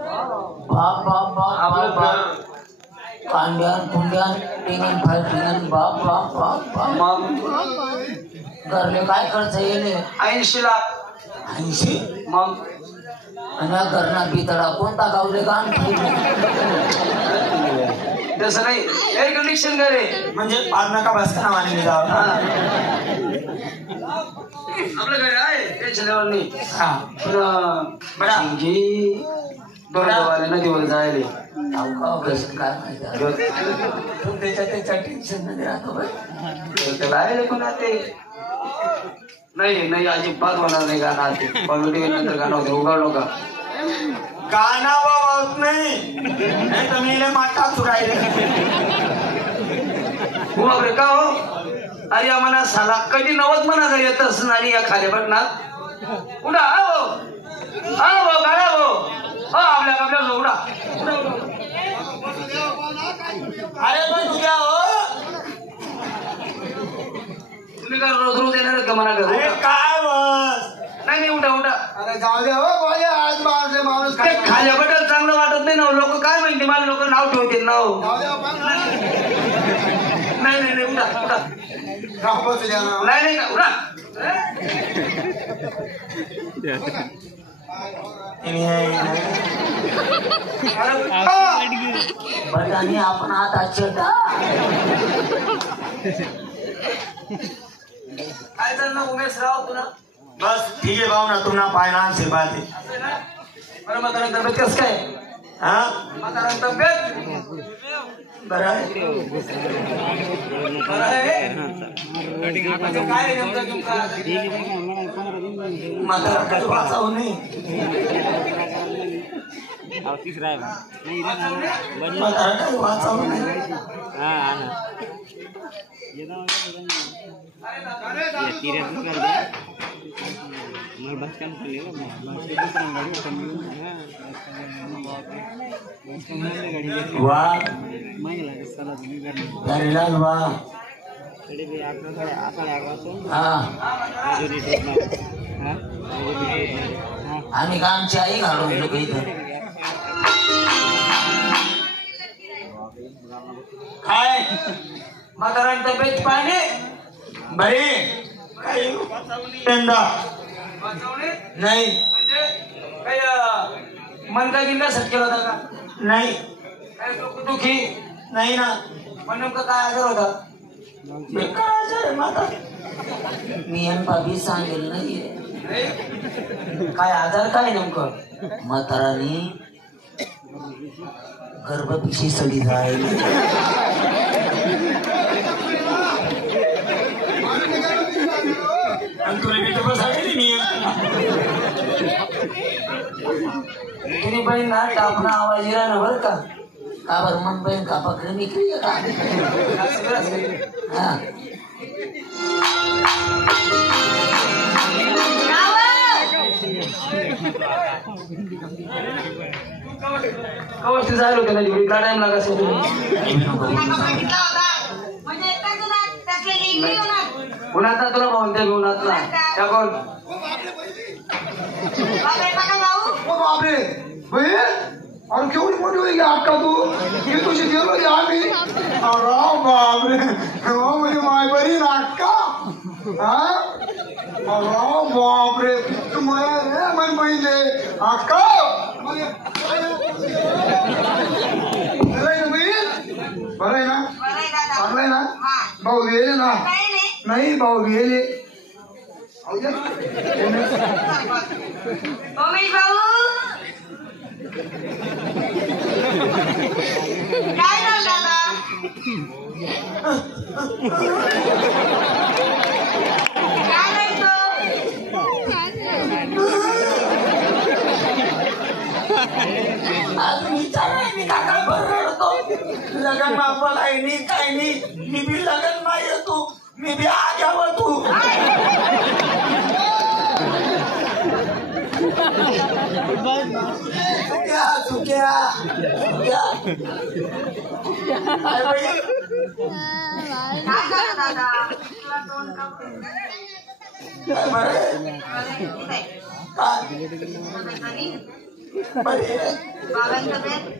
बाप बाप बाप बाप कांड्यान कुंड्यान टिंगन फाय टिंगन बाप बाप बाप बाप घरले काय खर्च येले 80 लाख 80 मग आणि घरना बितडा कोणता गावले का तसं नाही एअर कंडिशन करे म्हणजे आज नका बस का नावाने जाव आपलं घर आहे टेन्शन लेवल नाही हा बडा जी दोन नदीवर जायले काय माहिती त्याच्या टेन्शन मध्ये राहतो त्याला आहे पण ते नाही नाही अजिबात होणार नाही गाणं ते कॉमेडी नंतर गाणं होते उघडलो का गाणं होत नाही तर मी माटा चुरायले बापरे का हो अरे आम्हाला साला कधी नवत म्हणा घरी येतच नाही या खाली पडणार उडा हो गाड्या हो आपल्या आपल्या उडा अरे पण तुझ्या हो तुम्ही का रोज रोज येणार का म्हणा अरे काय बस नाही उठा उठा अरे जाऊ द्या हो आज मारले माणूस काय खाल्याबद्दल चांगलं वाटत नाही ना लोक काय म्हणते मला लोक नाव ठेवतील नाव नाही नाही उठा उठा नाही नाही का उठा आणि आपण आता चेटा काय चाललं उमेश राव तुला बस ठीक आहे भाऊ ना तुमना पाय ना आशीर्वाद दे बरं म्हातारा तब्येत कसं काय हा म्हातारा तब्येत बरं आहे बरं आहे म्हणजे काय नेमकं म्हातारा काही वाचाव नाही म्हातारा काही वाचाव नाही वाह हरिलाल वाह आम्ही का आमची आई घालून गेलो इथं काय म्हातारा तब्येत पाहिजे बरी काही यंदा नाही म्हणजे काही मनका गिल्ला केला होता का नाही काय दुखी नाही ना पण नेमकं काय आजार होता बेकार आजार आहे माता मी आणि भाभी सांगेल नाहीये काय आजार काय नेमकं म्हाताराने गर्भपिशी सडी जायली आणि तुला मी तर बसायली मी तुम्ही बहीण ना टापना आवाज येणार ना बरं का बरं मन बहीण का पकडे मी क्रिया का हा कवस्ती जायलो का नाही काय टाइम लागा असेल उन्हात तुला भाऊन त्या उन्हात ना त्या कोण बापरे बहीण अरे केवढी मोठी होईल अक्का तू मी तुझी गेलो आम्ही अरे बापरे म्हणजे माय बरी ना अक्का हा अरे बापरे तू मन बहीण अक्का बरं आहे ना चांगलं आहे ना भाऊ गेले ना नाही भाऊ गेले काय झालं लगन मापल आहे नी काय नी मी बी लगन मा येतो मी बी आ घ्यावं तू चुक्या काय बाई काय झालं दादा काय बरं काय बरी आहे. बाबांची तब्येत